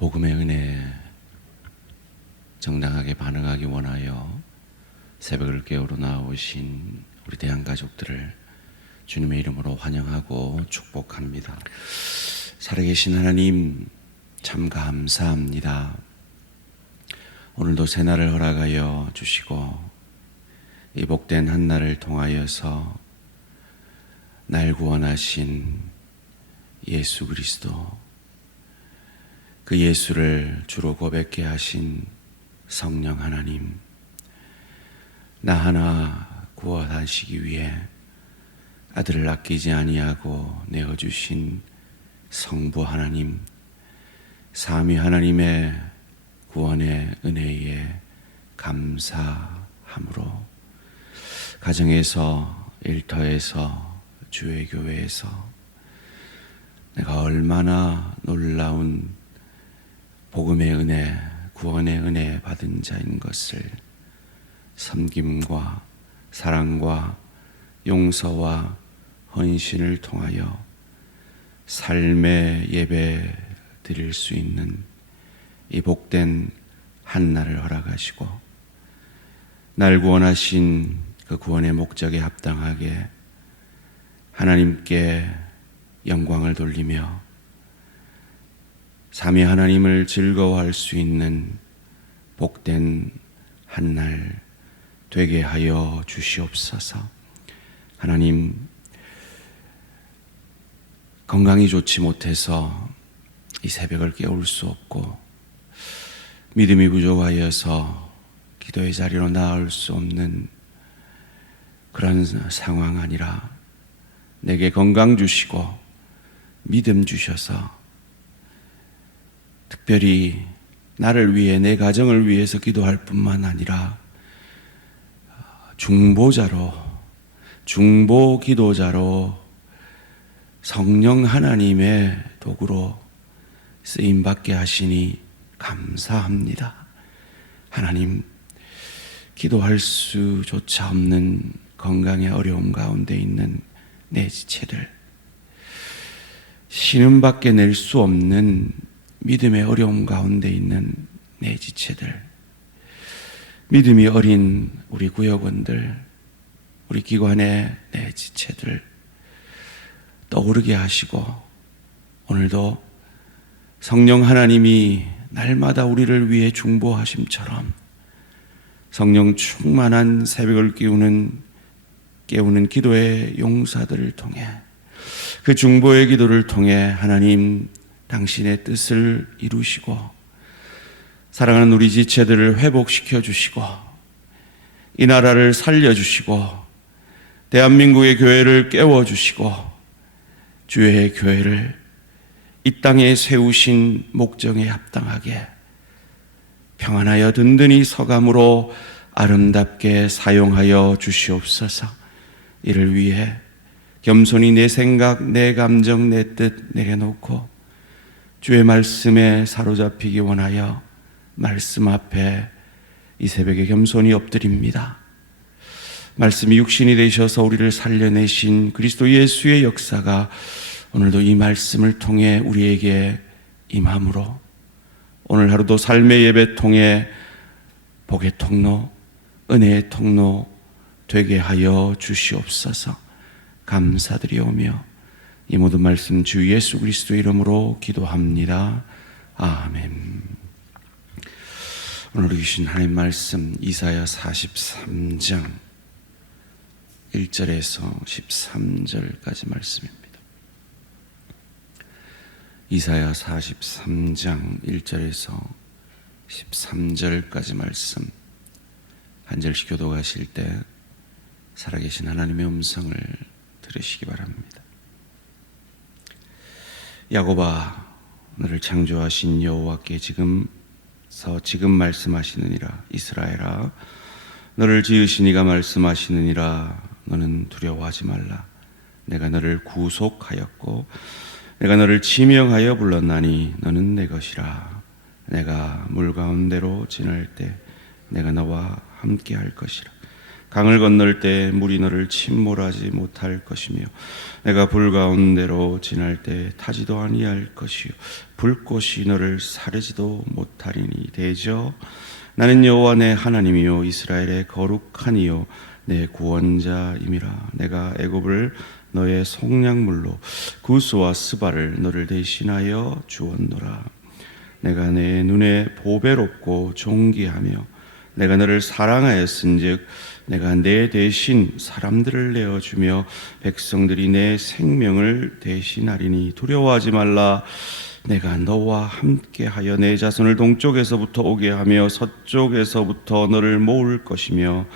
복음의 은혜에 정당하게 반응하기 원하여 새벽을 깨우러 나오신 우리 대한가족들을 주님의 이름으로 환영하고 축복합니다. 살아계신 하나님 참 감사합니다. 오늘도 새날을 허락하여 주시고 이 복된 한날을 통하여서 날 구원하신 예수 그리스도, 그 예수를 주로 고백케 하신 성령 하나님, 나 하나 구원하시기 위해 아들을 아끼지 아니하고 내어주신 성부 하나님, 삼위 하나님의 구원의 은혜에 감사함으로 가정에서, 일터에서, 주의 교회에서 내가 얼마나 놀라운 복음의 은혜, 구원의 은혜 받은 자인 것을 섬김과 사랑과 용서와 헌신을 통하여 삶의 예배 드릴 수 있는 이 복된 한날을 허락하시고 날 구원하신 그 구원의 목적에 합당하게 하나님께 영광을 돌리며 삼위 하나님을 즐거워할 수 있는 복된 한날 되게 하여 주시옵소서. 하나님, 건강이 좋지 못해서 이 새벽을 깨울 수 없고 믿음이 부족하여서 기도의 자리로 나올 수 없는 그런 상황 아니라 내게 건강 주시고 믿음 주셔서 특별히 나를 위해, 내 가정을 위해서 기도할 뿐만 아니라 중보 기도자로 성령 하나님의 도구로 쓰임받게 하시니 감사합니다. 하나님, 기도할 수조차 없는 건강의 어려움 가운데 있는 내 지체들, 신음밖에 낼 수 없는 믿음의 어려움 가운데 있는 내 지체들, 믿음이 어린 우리 구역원들, 우리 기관의 내 지체들 떠오르게 하시고 오늘도 성령 하나님이 날마다 우리를 위해 중보하심처럼 성령 충만한 새벽을 깨우는 기도의 용사들을 통해 그 중보의 기도를 통해 하나님 당신의 뜻을 이루시고 사랑하는 우리 지체들을 회복시켜 주시고 이 나라를 살려주시고 대한민국의 교회를 깨워주시고 주의 교회를 이 땅에 세우신 목적에 합당하게 평안하여 든든히 서감으로 아름답게 사용하여 주시옵소서. 이를 위해 겸손히 내 생각, 내 감정, 내 뜻 내려놓고 주의 말씀에 사로잡히기 원하여 말씀 앞에 이 새벽에 겸손히 엎드립니다. 말씀이 육신이 되셔서 우리를 살려내신 그리스도 예수의 역사가 오늘도 이 말씀을 통해 우리에게 임함으로 오늘 하루도 삶의 예배 통해 복의 통로, 은혜의 통로 되게 하여 주시옵소서. 감사드리오며 이 모든 말씀 주 예수 그리스도 이름으로 기도합니다. 아멘. 오늘 주신 하나님 말씀 이사야 43장 1절에서 13절까지 말씀입니다. 이사야 43장 1절에서 13절까지 말씀 한 절씩 교독하실 때 살아계신 하나님의 음성을 들으시기 바랍니다. 야곱아, 너를 창조하신 여호와께 지금 말씀하시느니라. 이스라엘아, 너를 지으신 이가 말씀하시느니라. 너는 두려워하지 말라. 내가 너를 구속하였고 내가 너를 지명하여 불렀나니 너는 내 것이라. 내가 물 가운데로 지날 때 내가 너와 함께 할 것이라. 강을 건널 때 물이 너를 침몰하지 못할 것이며 내가 불 가운데로 지날 때 타지도 아니할 것이요 불꽃이 너를 사르지도 못하리니 대저 나는 여호와 내 하나님이요 이스라엘의 거룩하니요 내 구원자임이라. 내가 애굽을 너의 속량물로 구스와 스바를 너를 대신하여 주었노라. 내가 내 눈에 보배롭고 존귀하며 내가 너를 사랑하였은즉 내가 내 대신 사람들을 내어주며 백성들이 내 생명을 대신하리니 두려워하지 말라. 내가 너와 함께하여 내 자손을 동쪽에서부터 오게 하며 서쪽에서부터 너를 모을 것이며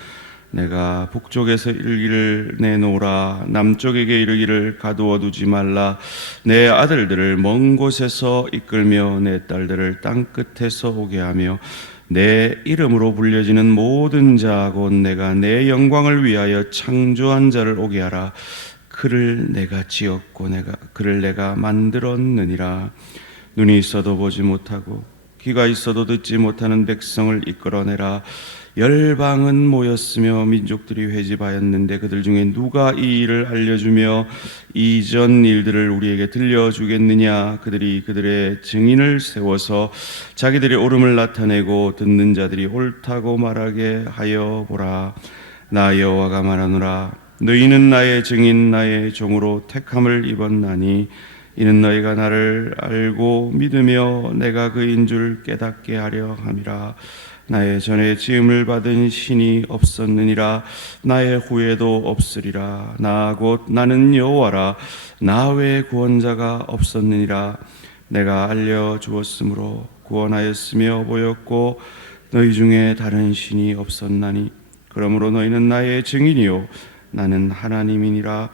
내가 북쪽에서 이르기를 내놓으라 남쪽에게 이르기를 가두어 두지 말라. 내 아들들을 먼 곳에서 이끌며 내 딸들을 땅 끝에서 오게 하며 내 이름으로 불려지는 모든 자 곧 내가 내 영광을 위하여 창조한 자를 오게 하라. 그를 내가 지었고 그를 내가 만들었느니라. 눈이 있어도 보지 못하고 귀가 있어도 듣지 못하는 백성을 이끌어내라. 열방은 모였으며 민족들이 회집하였는데 그들 중에 누가 이 일을 알려주며 이전 일들을 우리에게 들려주겠느냐. 그들이 그들의 증인을 세워서 자기들의 옳음을 나타내고 듣는 자들이 옳다고 말하게 하여 보라. 나 여호와가 말하노라. 너희는 나의 증인 나의 종으로 택함을 입었나니 이는 너희가 나를 알고 믿으며 내가 그인 줄 깨닫게 하려 함이라. 나의 전에 지음을 받은 신이 없었느니라. 나의 후에도 없으리라. 나 곧 나는 여호와라. 나 외에 구원자가 없었느니라. 내가 알려주었으므로 구원하였으며 보였고 너희 중에 다른 신이 없었나니 그러므로 너희는 나의 증인이요 나는 하나님이니라.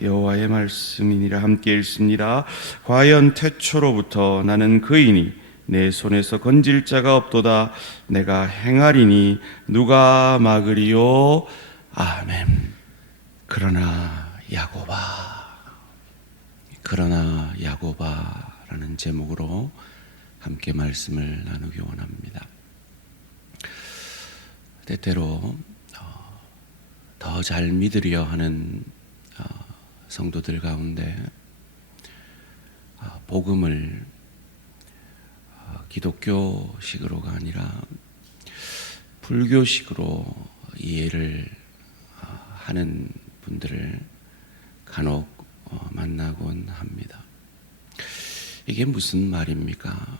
여호와의 말씀이니라. 함께 읽습니다. 과연 태초로부터 나는 그이니 내 손에서 건질 자가 없도다. 내가 행하리니 누가 막으리요. 아멘. 그러나 야고바라는 제목으로 함께 말씀을 나누기 원합니다. 때때로 더 잘 믿으려 하는 성도들 가운데 복음을 기독교식으로가 아니라 불교식으로 이해를 하는 분들을 간혹 만나곤 합니다. 이게 무슨 말입니까?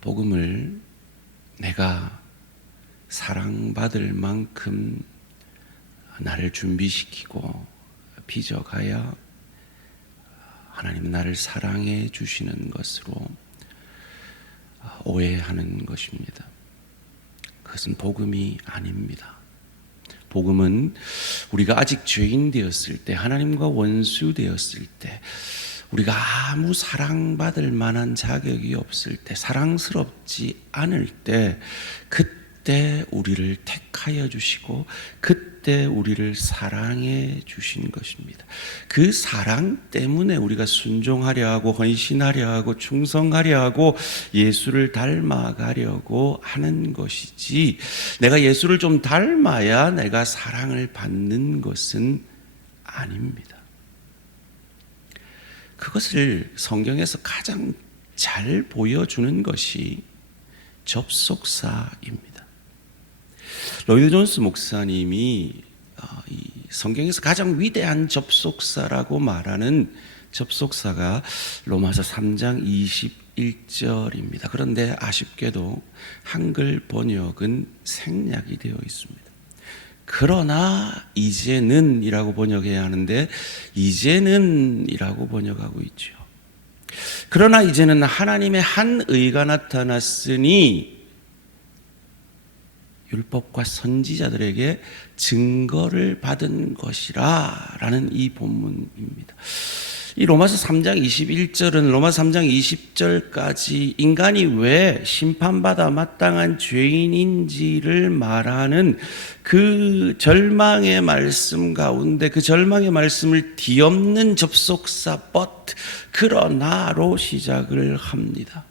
복음을 내가 사랑받을 만큼 나를 준비시키고 빚어가야 하나님은 나를 사랑해 주시는 것으로 오해하는 것입니다. 그것은 복음이 아닙니다. 복음은 우리가 아직 죄인 되었을 때, 하나님과 원수 되었을 때, 우리가 아무 사랑받을 만한 자격이 없을 때, 사랑스럽지 않을 때, 그때 우리를 택하여 주시고 그때 우리를 사랑해 주신 것입니다. 그 사랑 때문에 우리가 순종하려 하고 헌신하려 하고 충성하려 하고 예수를 닮아가려고 하는 것이지, 내가 예수를 좀 닮아야 내가 사랑을 받는 것은 아닙니다. 그것을 성경에서 가장 잘 보여주는 것이 접속사입니다. 로이드 존스 목사님이 이 성경에서 가장 위대한 접속사라고 말하는 접속사가 로마서 3장 21절입니다. 그런데 아쉽게도 한글 번역은 생략이 되어 있습니다. 그러나 이제는 이라고 번역해야 하는데 이제는 이라고 번역하고 있죠. 그러나 이제는 하나님의 한 의가 나타났으니 율법과 선지자들에게 증거를 받은 것이라 라는 이 본문입니다. 이 로마서 3장 21절은 로마서 3장 20절까지 인간이 왜 심판받아 마땅한 죄인인지를 말하는 그 절망의 말씀 가운데 그 절망의 말씀을 뒤엎는 접속사 but 그러나로 시작을 합니다.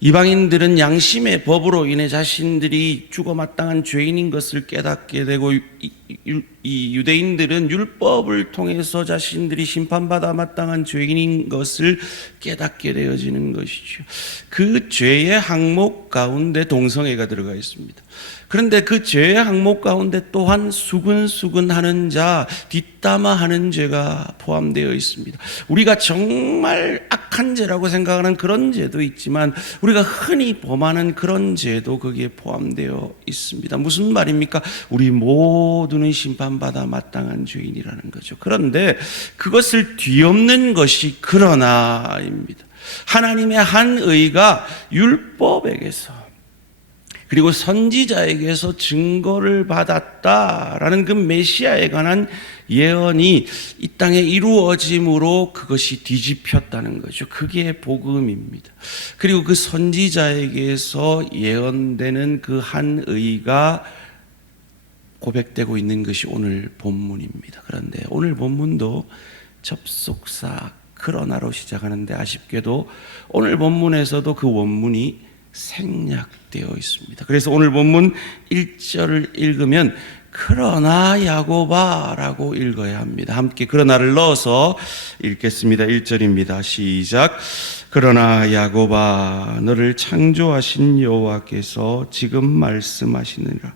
이방인들은 양심의 법으로 인해 자신들이 죽어 마땅한 죄인인 것을 깨닫게 되고, 이 유대인들은 율법을 통해서 자신들이 심판받아 마땅한 죄인인 것을 깨닫게 되어지는 것이죠. 그 죄의 항목 가운데 동성애가 들어가 있습니다. 그런데 그 죄의 항목 가운데 또한 수근수근하는 자, 뒷담화하는 죄가 포함되어 있습니다. 우리가 정말 악한 죄라고 생각하는 그런 죄도 있지만 우리가 흔히 범하는 그런 죄도 거기에 포함되어 있습니다. 무슨 말입니까? 우리 모두는 심판받아 마땅한 죄인이라는 거죠. 그런데 그것을 뒤엎는 것이 그러나입니다. 하나님의 한 의가 율법에게서 그리고 선지자에게서 증거를 받았다라는 그 메시아에 관한 예언이 이 땅에 이루어짐으로 그것이 뒤집혔다는 거죠. 그게 복음입니다. 그리고 그 선지자에게서 예언되는 그 한 의가 고백되고 있는 것이 오늘 본문입니다. 그런데 오늘 본문도 접속사 그러나로 시작하는데 아쉽게도 오늘 본문에서도 그 원문이 생략되어 있습니다. 그래서 오늘 본문 1절을 읽으면 그러나 야고바라고 읽어야 합니다. 함께 그러나를 넣어서 읽겠습니다. 1절입니다. 시작. 그러나 야고바 너를 창조하신 여호와께서 지금 말씀하시느니라.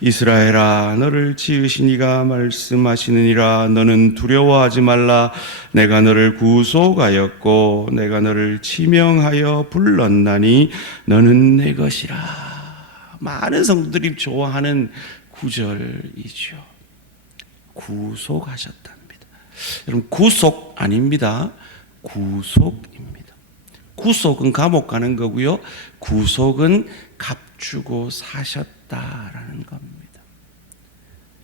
이스라엘아 너를 지으신 이가 말씀하시느니라. 너는 두려워하지 말라. 내가 너를 구속하였고 내가 너를 지명하여 불렀나니 너는 내 것이라. 많은 성도들이 좋아하는 구절이죠. 구속하셨답니다. 여러분 구속 아닙니다. 구속입니다. 구속은 감옥 가는 거고요. 구속은 값주고 사셨다라는 겁니다.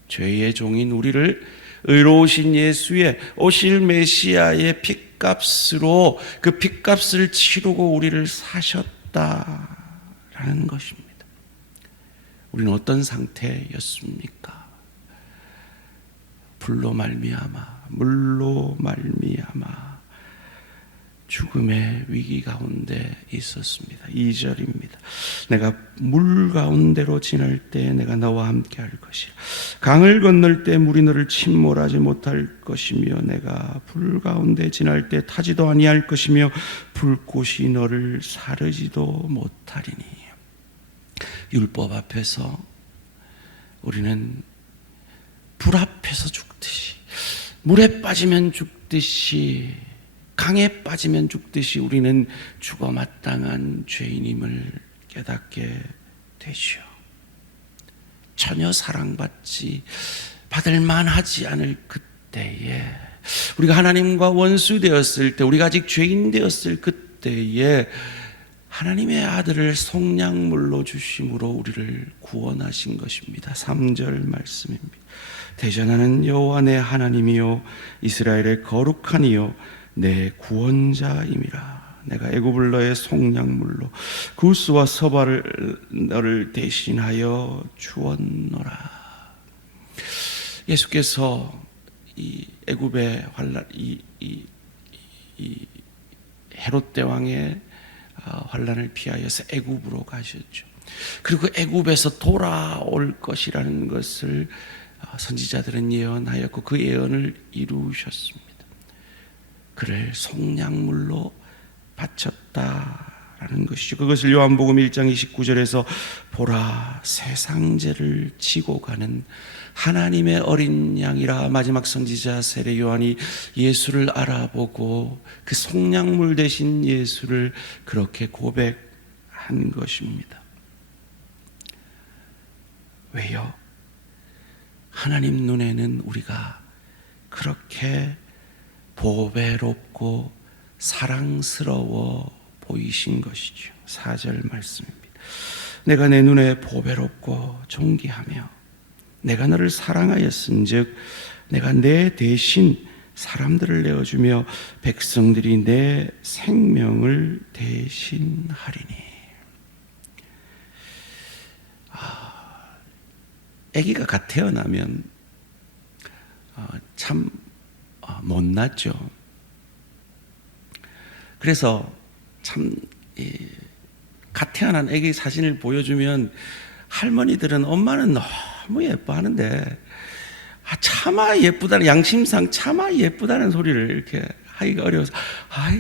죄의 종인 우리를 의로우신 예수의 오실 메시아의 핏값으로 그 핏값을 치르고 우리를 사셨다라는 것입니다. 우리는 어떤 상태였습니까? 불로 말미암아 물로 말미암아 죽음의 위기 가운데 있었습니다. 2절입니다. 내가 물 가운데로 지날 때 내가 너와 함께 할 것이라. 강을 건널 때 물이 너를 침몰하지 못할 것이며 내가 불 가운데 지날 때 타지도 아니할 것이며 불꽃이 너를 사르지도 못하리니. 율법 앞에서 우리는 불 앞에서 죽듯이, 물에 빠지면 죽듯이, 강에 빠지면 죽듯이 우리는 죽어 마땅한 죄인임을 깨닫게 되죠. 전혀 사랑받지 받을 만하지 않을 그때에, 우리가 하나님과 원수 되었을 때, 우리가 아직 죄인 되었을 그때에 하나님의 아들을 속량물로 주심으로 우리를 구원하신 것입니다. 3절 말씀입니다. 대전하는 여호와 내 하나님이요 이스라엘의 거룩한 이요 내 구원자임이라. 내가 애굽을 너의 속량물로 구스와 서발을 너를 대신하여 주었노라. 예수께서 이 애굽의 환란, 이 헤롯 대왕의 환란을 피하여서 애굽으로 가셨죠. 그리고 애굽에서 돌아올 것이라는 것을 선지자들은 예언하였고 그 예언을 이루셨습니다. 그를 속량물로 바쳤다라는 것이죠. 그것을 요한복음 1장 29절에서 보라 세상 죄를 지고 가는 하나님의 어린 양이라. 마지막 선지자 세례 요한이 예수를 알아보고 그 속량물 되신 예수를 그렇게 고백한 것입니다. 왜요? 하나님 눈에는 우리가 그렇게 보배롭고 사랑스러워 보이신 것이죠. 4절 말씀입니다. 내가 내 눈에 보배롭고 존귀하며 내가 너를 사랑하였은즉 내가 내 대신 사람들을 내어주며 백성들이 내 생명을 대신하리니. 아기가 갓 태어나면 참 못났죠. 그래서 참 갓 태어난 아기 사진을 보여주면 할머니들은 엄마는 너무 예뻐하는데 차마 예쁘다는, 양심상 차마 예쁘다는 소리를 이렇게 하기가 어려워서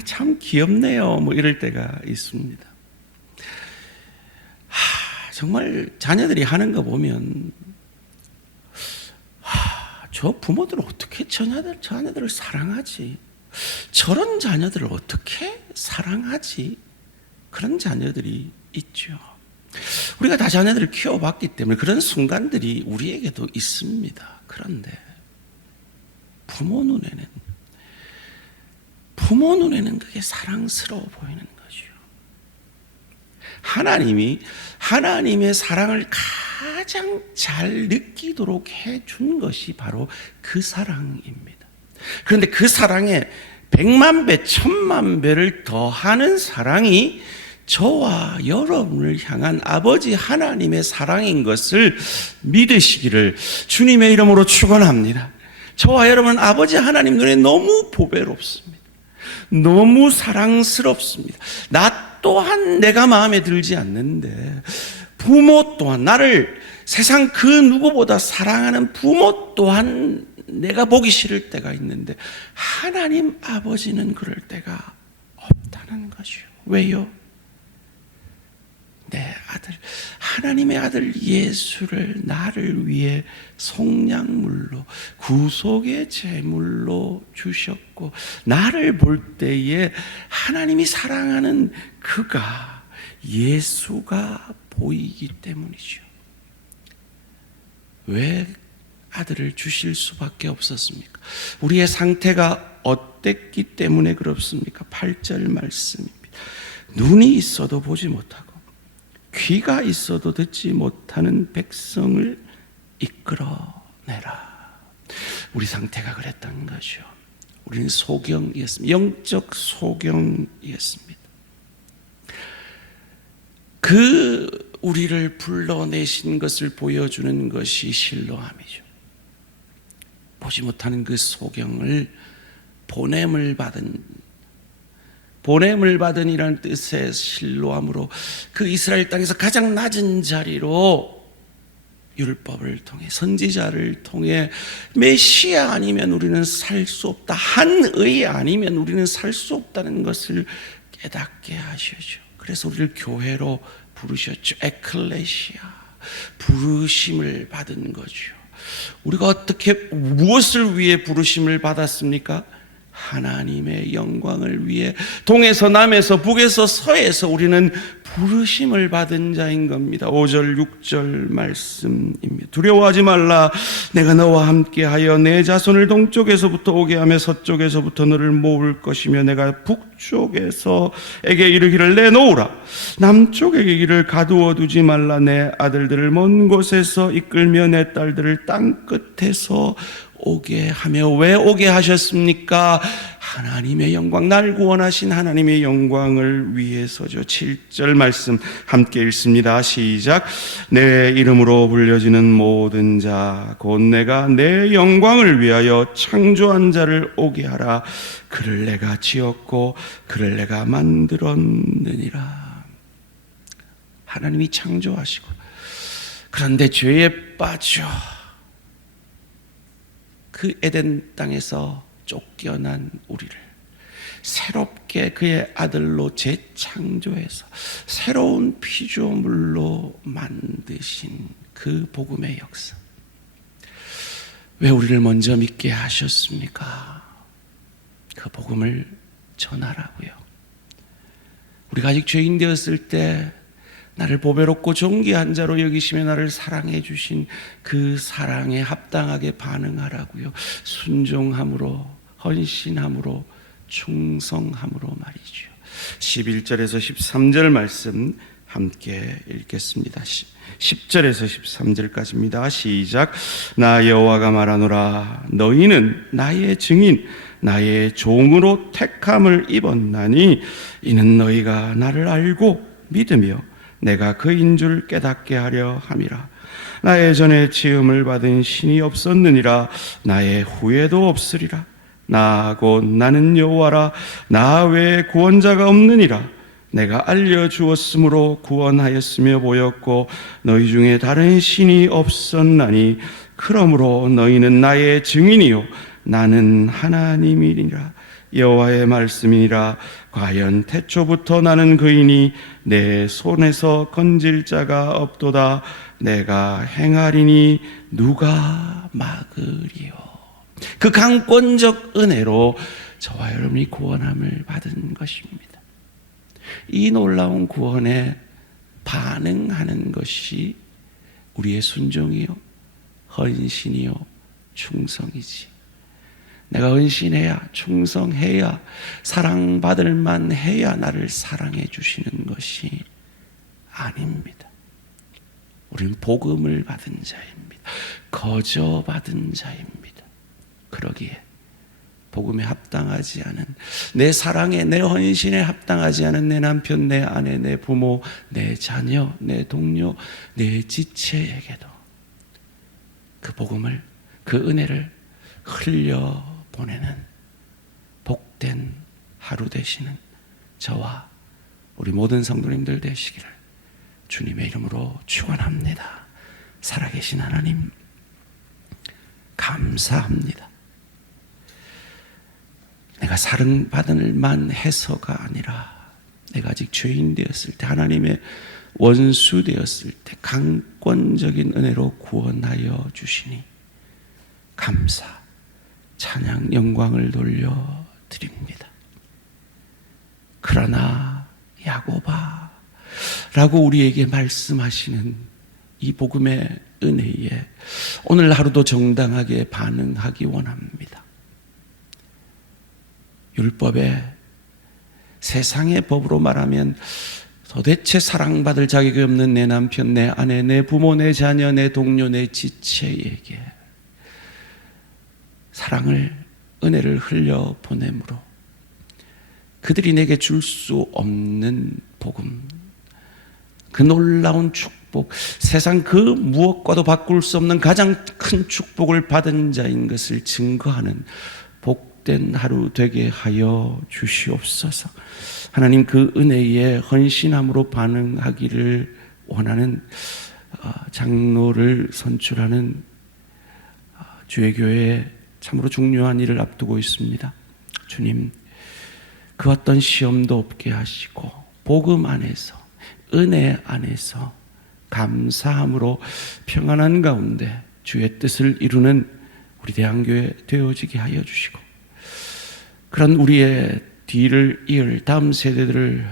참 귀엽네요 뭐 이럴 때가 있습니다. 정말 자녀들이 하는 거 보면 저 부모들은 어떻게 자녀들을 사랑하지? 저런 자녀들을 어떻게 사랑하지? 그런 자녀들이 있죠. 우리가 다 자녀들을 키워봤기 때문에 그런 순간들이 우리에게도 있습니다. 그런데 부모 눈에는 그게 사랑스러워 보이는 거죠. 하나님이 하나님의 사랑을 가장 잘 느끼도록 해준 것이 바로 그 사랑입니다. 그런데 그 사랑에 100만 배, 1000만 배를 더하는 사랑이 저와 여러분을 향한 아버지 하나님의 사랑인 것을 믿으시기를 주님의 이름으로 축원합니다. 저와 여러분은 아버지 하나님 눈에 너무 보배롭습니다. 너무 사랑스럽습니다. 나 또한 내가 마음에 들지 않는데 부모 또한, 나를 세상 그 누구보다 사랑하는 부모 또한 내가 보기 싫을 때가 있는데 하나님 아버지는 그럴 때가 없다는 것이요. 왜요? 내 아들, 하나님의 아들 예수를 나를 위해 속량물로, 구속의 제물로 주셨고, 나를 볼 때에 하나님이 사랑하는 그가, 예수가 보이기 때문이죠. 왜 아들을 주실 수밖에 없었습니까? 우리의 상태가 어땠기 때문에 그렇습니까? 8절 말씀입니다. 눈이 있어도 보지 못하고 귀가 있어도 듣지 못하는 백성을 이끌어내라. 우리 상태가 그랬던 것이요. 우리는 소경이었습니다. 영적 소경이었습니다. 그 우리를 불러내신 것을 보여주는 것이 실로암이죠. 보지 못하는 그 소경을 보냄을 받은이라는 뜻의 실로암으로 그 이스라엘 땅에서 가장 낮은 자리로 율법을 통해, 선지자를 통해 메시아 아니면 우리는 살 수 없다, 한의 아니면 우리는 살 수 없다는 것을 깨닫게 하시죠. 그래서 우리를 교회로 부르셨죠. 에클레시아, 부르심을 받은 거죠. 우리가 어떻게, 무엇을 위해 부르심을 받았습니까? 하나님의 영광을 위해 동에서 남에서 북에서 서에서 우리는 부르심을 받은 자인 겁니다. 5절 6절 말씀입니다. 두려워하지 말라. 내가 너와 함께하여 내 자손을 동쪽에서부터 오게 하며 서쪽에서부터 너를 모을 것이며 내가 북쪽에서에게 이르기를 내놓으라. 남쪽에게 이르기를 가두어 두지 말라. 내 아들들을 먼 곳에서 이끌며 내 딸들을 땅 끝에서 오게 하며, 왜 오게 하셨습니까? 하나님의 영광, 날 구원하신 하나님의 영광을 위해서죠. 7절 말씀 함께 읽습니다. 시작. 내 이름으로 불려지는 모든 자 곧 내가 내 영광을 위하여 창조한 자를 오게 하라. 그를 내가 지었고 그를 내가 만들었느니라. 하나님이 창조하시고, 그런데 죄에 빠져 그 에덴 땅에서 쫓겨난 우리를 새롭게 그의 아들로 재창조해서 새로운 피조물로 만드신 그 복음의 역사. 왜 우리를 먼저 믿게 하셨습니까? 그 복음을 전하라고요. 우리가 아직 죄인 되었을 때 나를 보배롭고 존귀한 자로 여기시며 나를 사랑해 주신 그 사랑에 합당하게 반응하라고요. 순종함으로, 헌신함으로, 충성함으로 말이죠. 11절에서 13절 말씀 함께 읽겠습니다. 10절에서 13절까지입니다. 시작. 나 여호와가 말하노라. 너희는 나의 증인, 나의 종으로 택함을 입었나니 이는 너희가 나를 알고 믿으며 내가 그인 줄 깨닫게 하려 함이라. 나의 전에 지음을 받은 신이 없었느니라. 나의 후에도 없으리라. 나 곧 나는 여호와라. 나 외에 구원자가 없느니라. 내가 알려주었으므로 구원하였으며 보였고 너희 중에 다른 신이 없었나니 그러므로 너희는 나의 증인이요 나는 하나님이니라. 여호와의 말씀이니라. 과연 태초부터 나는 그이니 내 손에서 건질 자가 없도다. 내가 행하리니 누가 막으리요. 그 강권적 은혜로 저와 여러분이 구원함을 받은 것입니다. 이 놀라운 구원에 반응하는 것이 우리의 순종이요, 헌신이요, 충성이지. 내가 헌신해야, 충성해야, 사랑받을 만해야 나를 사랑해 주시는 것이 아닙니다. 우리는 복음을 받은 자입니다. 거저 받은 자입니다. 그러기에 복음에 합당하지 않은, 내 사랑에, 내 헌신에 합당하지 않은 내 남편, 내 아내, 내 부모, 내 자녀, 내 동료, 내 지체에게도 그 복음을, 그 은혜를 흘려보내는 복된 하루 되시는 저와 우리 모든 성도님들 되시기를 주님의 이름으로 축원합니다. 살아계신 하나님 감사합니다. 내가 사랑받을 만해서가 아니라 내가 아직 죄인 되었을 때, 하나님의 원수 되었을 때 강권적인 은혜로 구원하여 주시니 감사, 찬양, 영광을 돌려드립니다. 그러나 야고바 라고 우리에게 말씀하시는 이 복음의 은혜에 오늘 하루도 정당하게 반응하기 원합니다. 율법의 세상의 법으로 말하면 도대체 사랑받을 자격이 없는 내 남편, 내 아내, 내 부모, 내 자녀, 내 동료, 내 지체에게 사랑을, 은혜를 흘려 보내므로 그들이 내게 줄 수 없는 복음, 그 놀라운 축복, 세상 그 무엇과도 바꿀 수 없는 가장 큰 축복을 받은 자인 것을 증거하는 복된 하루 되게 하여 주시옵소서. 하나님, 그 은혜에 헌신함으로 반응하기를 원하는 장로를 선출하는 주의 교회에 참으로 중요한 일을 앞두고 있습니다. 주님, 그 어떤 시험도 없게 하시고 복음 안에서, 은혜 안에서 감사함으로 평안한 가운데 주의 뜻을 이루는 우리 대한교회 되어지게 하여 주시고, 그런 우리의 뒤를 이을 다음 세대들을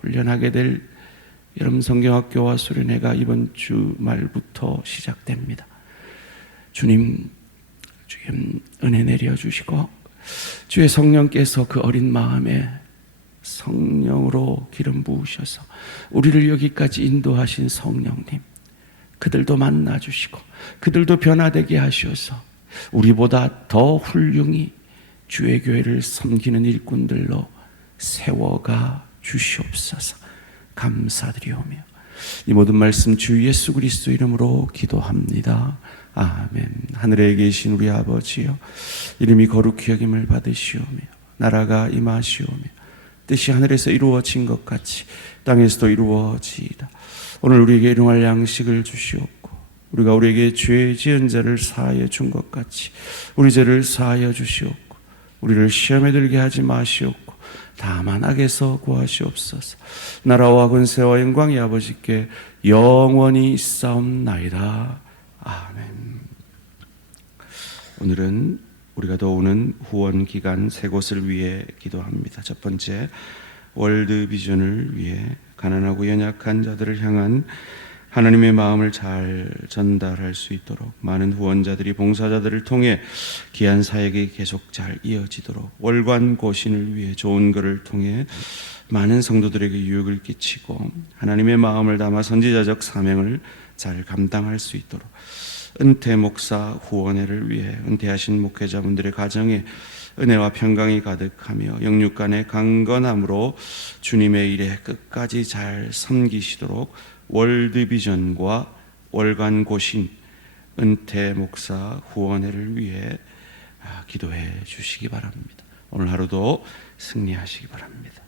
훈련하게 될 여러분 성경학교와 수련회가 이번 주 말부터 시작됩니다. 주님 은혜 내려주시고 주의 성령께서 그 어린 마음에 성령으로 기름 부으셔서 우리를 여기까지 인도하신 성령님, 그들도 만나주시고 그들도 변화되게 하셔서 우리보다 더 훌륭히 주의 교회를 섬기는 일꾼들로 세워가 주시옵소서. 감사드리오며 이 모든 말씀 주 예수 그리스도 이름으로 기도합니다. 아멘. 하늘에 계신 우리 아버지여, 이름이 거룩히 여김을 받으시오며 나라가 임하시오며 뜻이 하늘에서 이루어진 것 같이 땅에서도 이루어지이다. 오늘 우리에게 일용할 양식을 주시옵고 우리가 우리에게 죄 지은 자를 사하여 준 것 같이 우리 죄를 사하여 주시옵고 우리를 시험에 들게 하지 마시옵고 다만 악에서 구하시옵소서. 나라와 권세와 영광이 아버지께 영원히 있사옵나이다. 아멘. 오늘은 우리가 도우는 후원 기간 세 곳을 위해 기도합니다. 첫 번째, 월드비전을 위해 가난하고 연약한 자들을 향한 하나님의 마음을 잘 전달할 수 있도록 많은 후원자들이 봉사자들을 통해 귀한 사역이 계속 잘 이어지도록, 월관고신을 위해 좋은 글을 통해 많은 성도들에게 유익을 끼치고 하나님의 마음을 담아 선지자적 사명을 잘 감당할 수 있도록, 은퇴 목사 후원회를 위해 은퇴하신 목회자분들의 가정에 은혜와 평강이 가득하며 영육간의 강건함으로 주님의 일에 끝까지 잘 섬기시도록 월드비전과 월간고신 은퇴 목사 후원회를 위해 기도해 주시기 바랍니다. 오늘 하루도 승리하시기 바랍니다.